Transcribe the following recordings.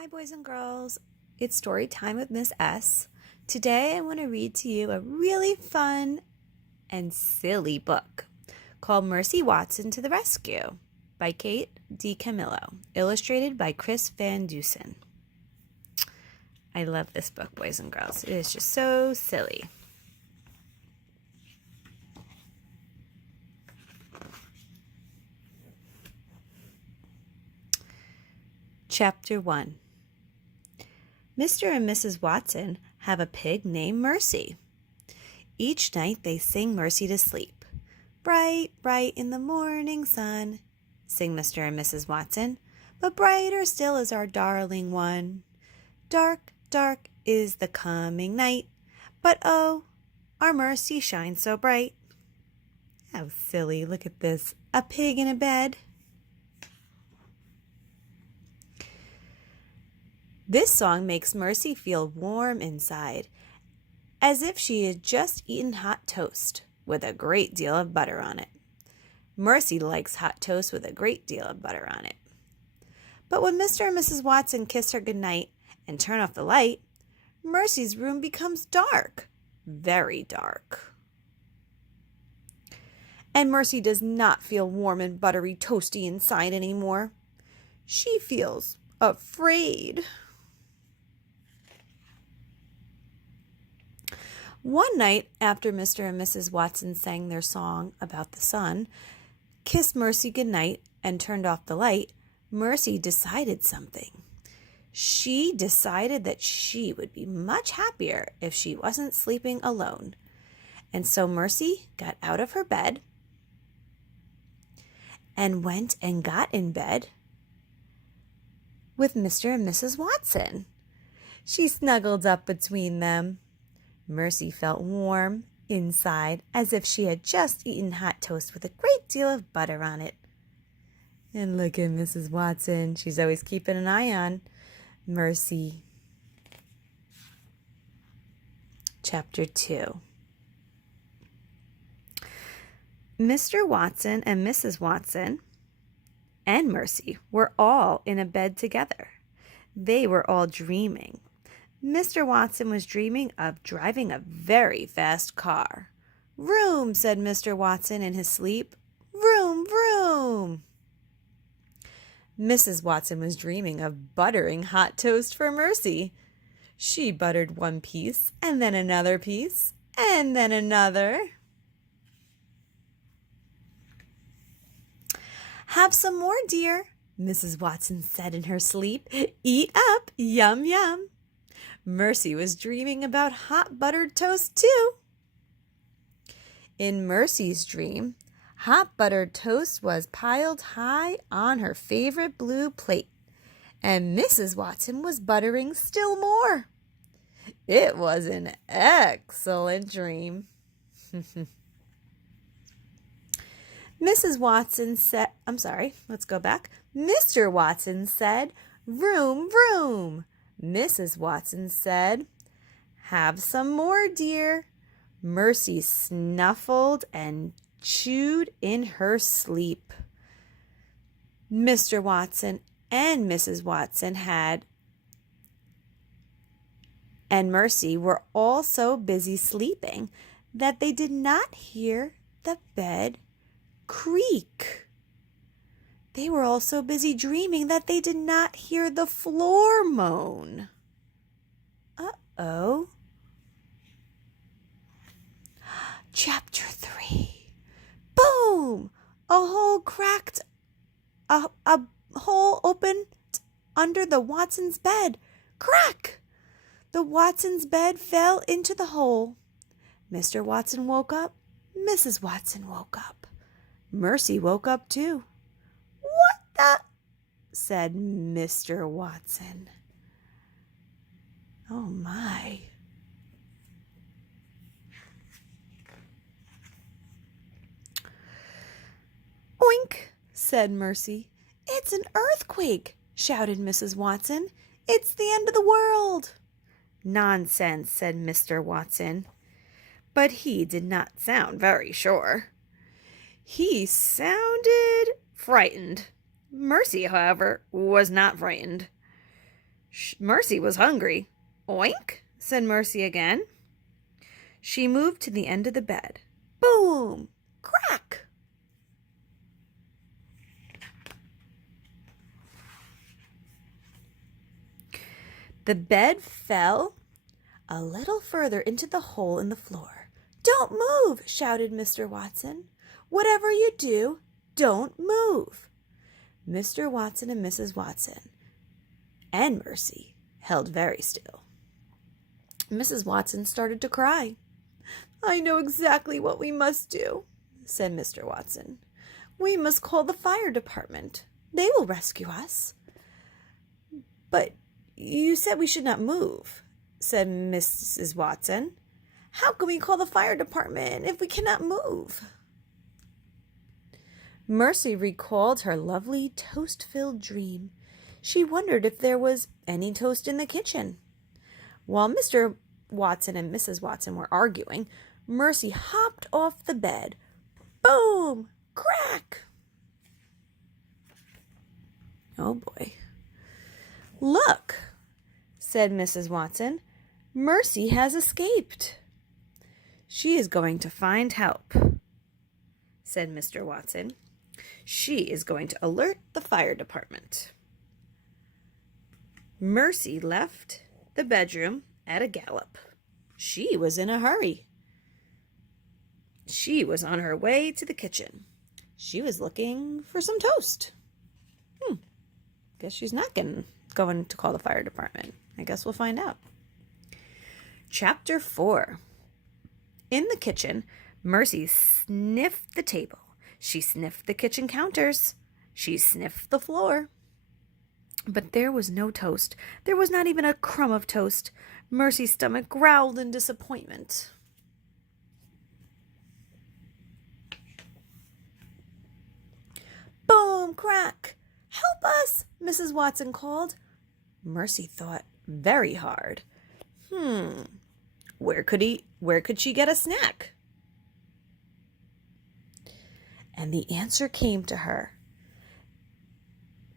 Hi, boys and girls. It's story time with Miss S. Today, I want to read to you a really fun and silly book called Mercy Watson to the Rescue by Kate DiCamillo, illustrated by Chris Van Dusen. I love this book, boys and girls. It is just so silly. Chapter 1. Mr. and Mrs. Watson have a pig named Mercy. Each night they sing Mercy to sleep. Bright, bright in the morning sun, sing Mr. and Mrs. Watson, but brighter still is our darling one. Dark, dark is the coming night, but oh, our Mercy shines so bright. How silly, look at this, a pig in a bed. This song makes Mercy feel warm inside, as if she had just eaten hot toast with a great deal of butter on it. Mercy likes hot toast with a great deal of butter on it. But when Mr. and Mrs. Watson kiss her goodnight and turn off the light, Mercy's room becomes dark, very dark. And Mercy does not feel warm and buttery toasty inside anymore. She feels afraid. One night, after Mr. and Mrs. Watson sang their song about the sun, kissed Mercy goodnight, and turned off the light, Mercy decided something. She decided that she would be much happier if she wasn't sleeping alone. And so Mercy got out of her bed and went and got in bed with Mr. and Mrs. Watson. She snuggled up between them. Mercy felt warm inside, as if she had just eaten hot toast with a great deal of butter on it. And look at Mrs. Watson. She's always keeping an eye on Mercy. Chapter 2. Mr. Watson and Mrs. Watson and Mercy were all in a bed together. They were all dreaming. Mr. Watson was dreaming of driving a very fast car. Vroom, said Mr. Watson in his sleep. Vroom, vroom. Mrs. Watson was dreaming of buttering hot toast for Mercy. She buttered one piece, and then another piece, and then another. Have some more, dear, Mrs. Watson said in her sleep. Eat up, yum, yum. Mercy was dreaming about hot buttered toast, too. In Mercy's dream, hot buttered toast was piled high on her favorite blue plate, and Mrs. Watson was buttering still more. It was an excellent dream. Mrs. Watson said, let's go back. Mr. Watson said, vroom, vroom. Mrs. Watson said, have some more, dear. Mercy snuffled and chewed in her sleep. Mr. Watson and Mrs. Watson and Mercy were all so busy sleeping that they did not hear the bed creak. They were all so busy dreaming that they did not hear the floor moan. Uh-oh. Chapter 3. Boom! A hole cracked. A hole opened under the Watsons' bed. Crack! The Watsons' bed fell into the hole. Mr. Watson woke up. Mrs. Watson woke up. Mercy woke up too. What the? Said Mr. Watson. Oh my. Oink, said Mercy. It's an earthquake, shouted Mrs. Watson. It's the end of the world. Nonsense, said Mr. Watson. But he did not sound very sure. He sounded frightened. Mercy, however, was not frightened. Mercy was hungry. Oink, said Mercy again. She moved to the end of the bed. Boom! Crack! The bed fell a little further into the hole in the floor. Don't move, shouted Mr. Watson. Whatever you do, don't move. Mr. Watson and Mrs. Watson and Mercy held very still. Mrs. Watson started to cry. I know exactly what we must do, said Mr. Watson. We must call the fire department. They will rescue us. But you said we should not move, said Mrs. Watson. How can we call the fire department if we cannot move? Mercy recalled her lovely toast-filled dream. She wondered if there was any toast in the kitchen. While Mr. Watson and Mrs. Watson were arguing, Mercy hopped off the bed. Boom! Crack! Oh boy. Look, said Mrs. Watson. Mercy has escaped. She is going to find help, said Mr. Watson. She is going to alert the fire department. Mercy left the bedroom at a gallop. She was in a hurry. She was on her way to the kitchen. She was looking for some toast. Guess she's not going to call the fire department. I guess we'll find out. Chapter 4. In the kitchen, Mercy sniffed the table. She sniffed the kitchen counters. She sniffed the floor. But there was no toast. There was not even a crumb of toast. Mercy's stomach growled in disappointment. Boom! Crack! Help us! Mrs. Watson called. Mercy thought very hard. Where could she get a snack? And the answer came to her.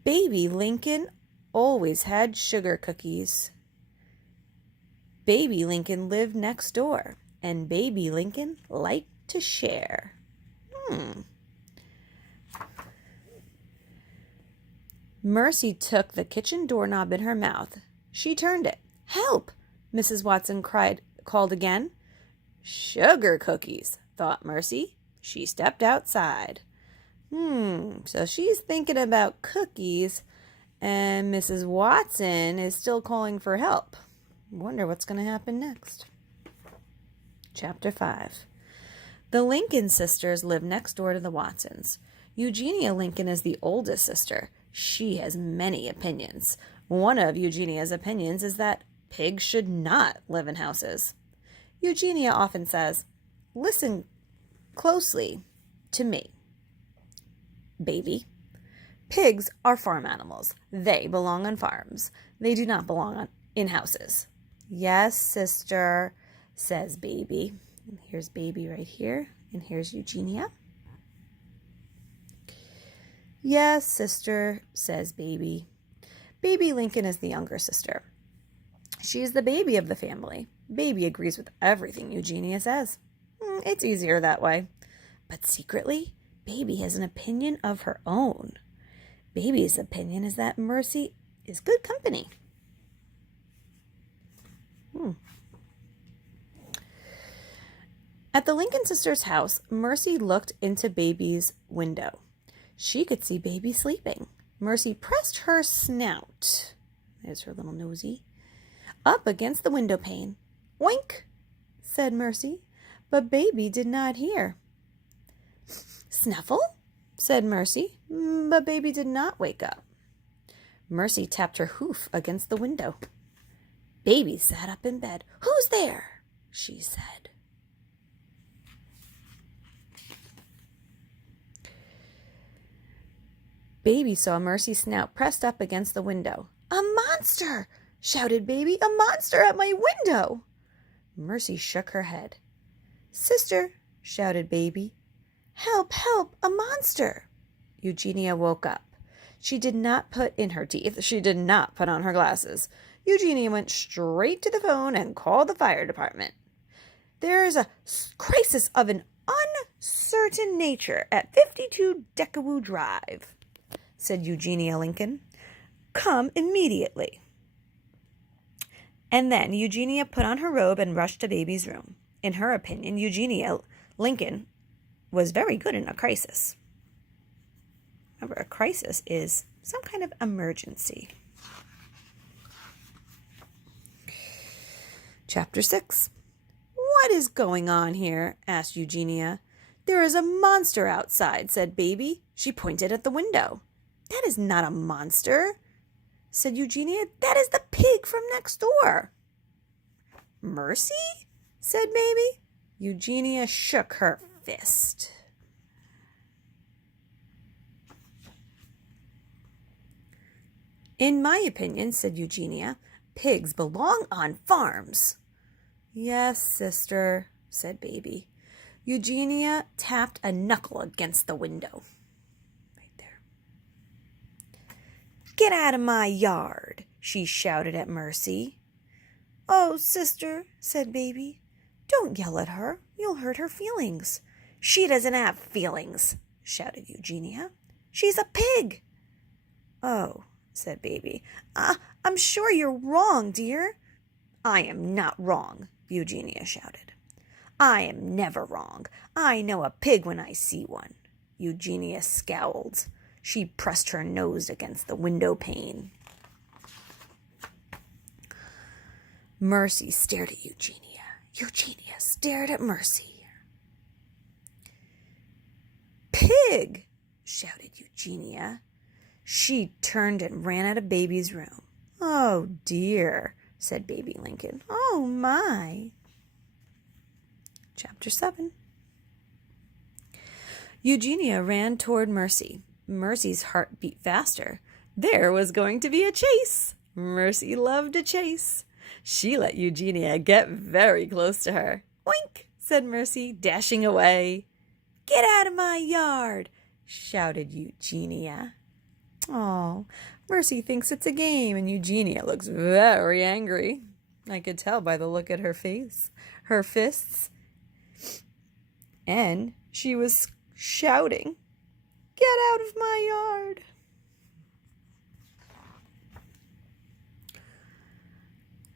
Baby Lincoln always had sugar cookies. Baby Lincoln lived next door, and Baby Lincoln liked to share. Mercy took the kitchen doorknob in her mouth. She turned it. Help! Mrs. Watson called again. Sugar cookies, thought Mercy. She stepped outside. So she's thinking about cookies, and Mrs. Watson is still calling for help. Wonder what's going to happen next. Chapter 5. The Lincoln sisters live next door to the Watsons. Eugenia Lincoln is the oldest sister. She has many opinions. One of Eugenia's opinions is that pigs should not live in houses. Eugenia often says, "Listen closely to me, baby. Pigs are farm animals. They belong on farms. They do not belong in houses." Yes, sister, says baby. And here's baby right here. And here's Eugenia. Yes, sister, says baby. Baby Lincoln is the younger sister. She is the baby of the family. Baby agrees with everything Eugenia says. It's easier that way. But secretly, baby has an opinion of her own. Baby's opinion is that Mercy is good company. At the Lincoln sisters' house, Mercy looked into baby's window. She could see baby sleeping. Mercy pressed her snout, there's her little nosy, up against the window pane. Oink, said Mercy, but baby did not hear. Snuffle, said Mercy, but baby did not wake up. Mercy tapped her hoof against the window. Baby sat up in bed. Who's there? She said. Baby saw Mercy's snout pressed up against the window. A monster! Shouted Baby. A monster at my window! Mercy shook her head. Sister, shouted Baby. Help, help, a monster! Eugenia woke up. She did not put in her teeth. She did not put on her glasses. Eugenia went straight to the phone and called the fire department. "There is a crisis of an uncertain nature at 52 Decawoo Drive," said Eugenia Lincoln. "Come immediately." And then Eugenia put on her robe and rushed to Baby's room. In her opinion, Eugenia Lincoln was very good in a crisis. Remember, a crisis is some kind of emergency. Chapter 6. "What is going on here?" asked Eugenia. "There is a monster outside," said Baby. She pointed at the window. "That is not a monster," said Eugenia. "That is the pig from next door." "Mercy?" said Baby. Eugenia shook her fist. "In my opinion," said Eugenia, "pigs belong on farms." "Yes, sister," said Baby. Eugenia tapped a knuckle against the window. Right there. "Get out of my yard," she shouted at Mercy. "Oh, sister," said Baby, "don't yell at her. You'll hurt her feelings." "She doesn't have feelings," shouted Eugenia. "She's a pig." "Oh," said Baby. I'm sure you're wrong, dear." "I am not wrong," Eugenia shouted. "I am never wrong. I know a pig when I see one." Eugenia scowled. She pressed her nose against the window pane. Mercy stared at Eugenia. Eugenia stared at Mercy. "Pig!" shouted Eugenia. She turned and ran out of Baby's room. "Oh, dear," said Baby Lincoln. "Oh, my." Chapter 7. Eugenia ran toward Mercy. Mercy's heart beat faster. There was going to be a chase. Mercy loved a chase. She let Eugenia get very close to her. "Oink," said Mercy, dashing away. "Get out of my yard," shouted Eugenia. "Oh, Mercy thinks it's a game, and Eugenia looks very angry. I could tell by the look at her face, her fists. And she was shouting, 'Get out of my yard!'"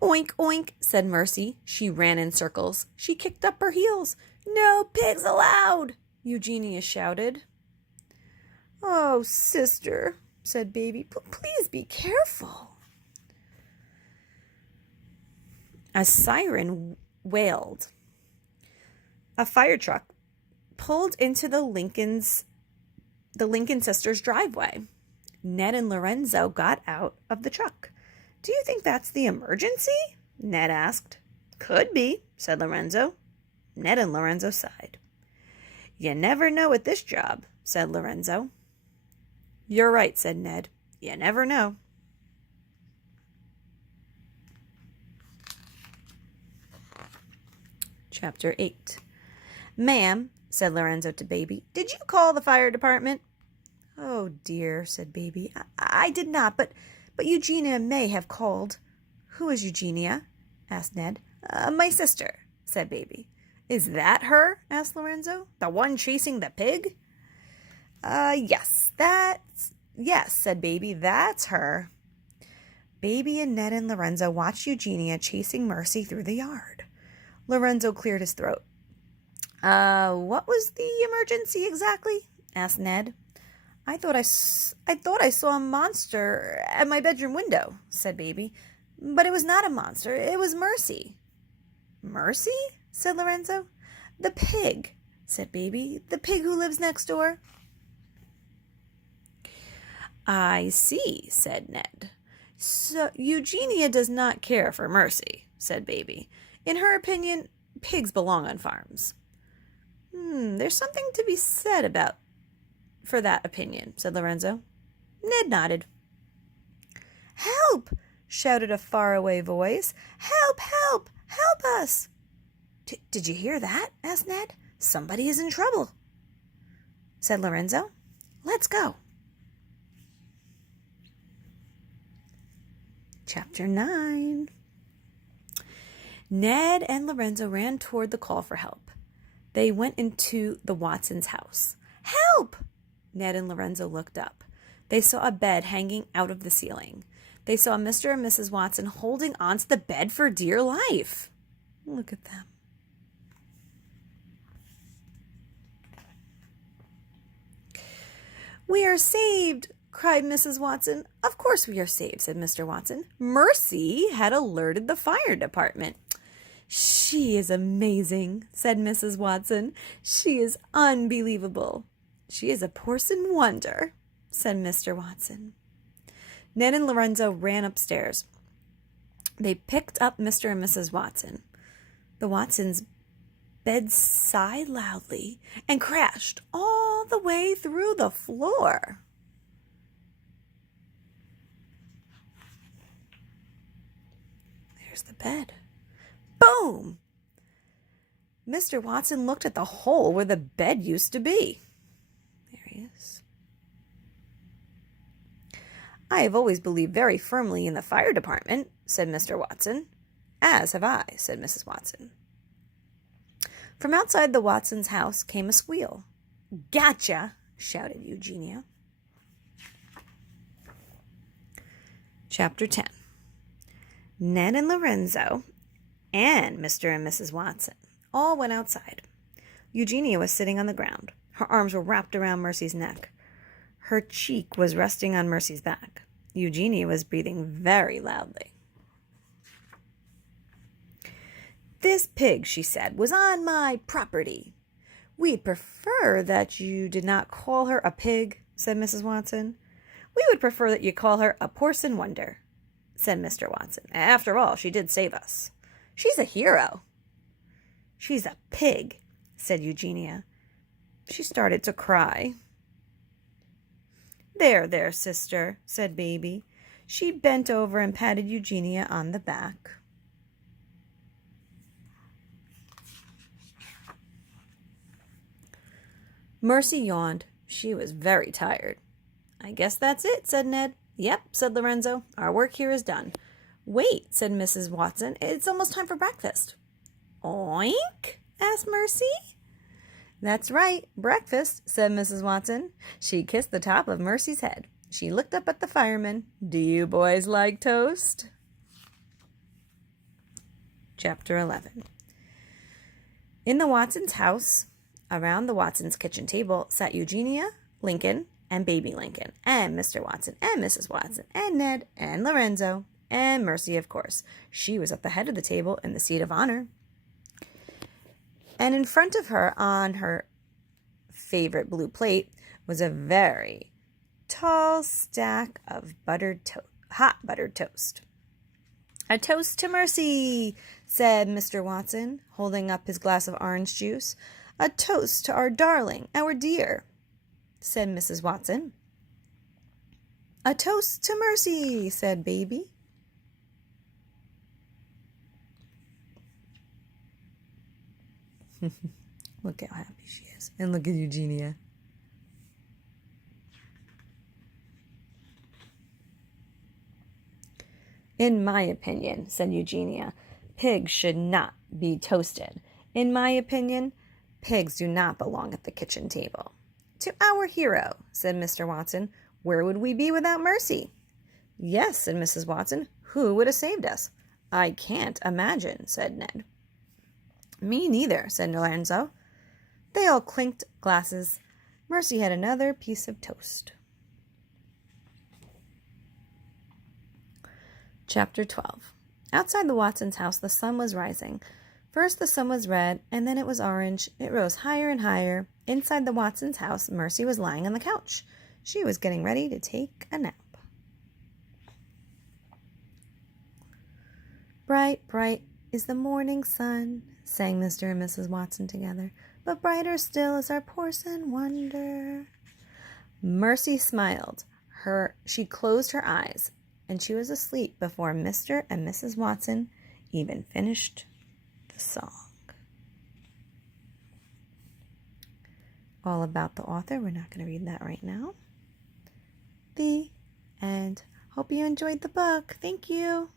"Oink, oink," said Mercy. She ran in circles. She kicked up her heels. "No pigs allowed," Eugenia shouted. "Oh, sister," said Baby, "please be careful." A siren wailed. A fire truck pulled into the Lincoln sisters' driveway. Ned and Lorenzo got out of the truck. "Do you think that's the emergency?" Ned asked. "Could be," said Lorenzo. Ned and Lorenzo sighed. "You never know at this job," said Lorenzo. "You're right," said Ned. "You never know." Chapter 8. "Ma'am," said Lorenzo to Baby, "did you call the fire department?" "Oh, dear," said Baby. I did not, but Eugenia may have called." "Who is Eugenia?" asked Ned. My sister," said Baby. "Is that her?" asked Lorenzo. "The one chasing the pig?" Yes, said Baby. "That's her." Baby and Ned and Lorenzo watched Eugenia chasing Mercy through the yard. Lorenzo cleared his throat. What was the emergency exactly?" asked Ned. I thought I saw a monster at my bedroom window," said Baby. "But it was not a monster. It was Mercy." "Mercy?" said Lorenzo. "The pig," said Baby. "The pig who lives next door." "I see," said Ned. "So Eugenia does not care for Mercy," said Baby. "In her opinion, pigs belong on farms." There's something to be said for that opinion," said Lorenzo. Ned nodded. "Help!" shouted a faraway voice. "Help, help, help us!" Did you hear that?" asked Ned. "Somebody is in trouble," said Lorenzo. "Let's go." Chapter 9. Ned and Lorenzo ran toward the call for help. They went into the Watsons' house. Help! Ned and Lorenzo looked up. They saw a bed hanging out of the ceiling. They saw Mr. and Mrs. Watson holding onto the bed for dear life. Look at them. We are saved, cried Mrs. Watson. Of course we are saved, said Mr. Watson. Mercy had alerted the fire department. She is amazing, said Mrs. Watson. She is unbelievable. She is a porcelain wonder, said Mr. Watson. Ned and Lorenzo ran upstairs. They picked up Mr. and Mrs. Watson. The Watsons' bed sighed loudly and crashed all the way through the floor. There's the bed. Boom! Mr. Watson looked at the hole where the bed used to be. There he is. I have always believed very firmly in the fire department, said Mr. Watson. As have I, said Mrs. Watson. From outside the Watsons' house came a squeal. Gotcha, shouted Eugenia. Chapter 10. Ned and Lorenzo and Mr. and Mrs. Watson all went outside. Eugenia was sitting on the ground. Her arms were wrapped around Mercy's neck. Her cheek was resting on Mercy's back. Eugenia was breathing very loudly. This pig, she said, was on my property. We'd prefer that you did not call her a pig, said Mrs. Watson. We would prefer that you call her a porcelain wonder, said Mr. Watson. After all, she did save us. She's a hero. She's a pig, said Eugenia. She started to cry. There, sister, said Baby. She bent over and patted Eugenia on the back. Mercy yawned. She was very tired. I guess that's it, said Ned. Yep, said Lorenzo. Our work here is done. Wait, said Mrs. Watson. It's almost time for breakfast. Oink? Asked Mercy. That's right, breakfast, said Mrs. Watson. She kissed the top of Mercy's head. She looked up at the firemen. Do you boys like toast? Chapter 11. In the Watsons' house, around the Watsons' kitchen table, sat Eugenia, Lincoln, and Baby Lincoln, and Mr. Watson, and Mrs. Watson, and Ned, and Lorenzo, and Mercy, of course. She was at the head of the table in the seat of honor. And in front of her, on her favorite blue plate, was a very tall stack of hot buttered toast. A toast to Mercy, said Mr. Watson, holding up his glass of orange juice. A toast to our darling, our dear, said Mrs. Watson. A toast to Mercy, said Baby. Look how happy she is. And look at Eugenia. In my opinion, said Eugenia, pigs should not be toasted. In my opinion, pigs do not belong at the kitchen table. To our hero, said Mr. Watson. Where would we be without Mercy? Yes, said Mrs. Watson. Who would have saved us? I can't imagine, said Ned. Me neither, said Lorenzo. They all clinked glasses. Mercy had another piece of toast. Chapter 12. Outside the Watsons' house, the sun was rising. First the sun was red, and then it was orange. It rose higher and higher. Inside the Watsons' house, Mercy was lying on the couch. She was getting ready to take a nap. Bright, bright is the morning sun, sang Mr. and Mrs. Watson together. But brighter still is our porcelain wonder. Mercy smiled. She closed her eyes, and she was asleep before Mr. and Mrs. Watson even finished the song. All about the author. We're not going to read that right now. The end. Hope you enjoyed the book. Thank you.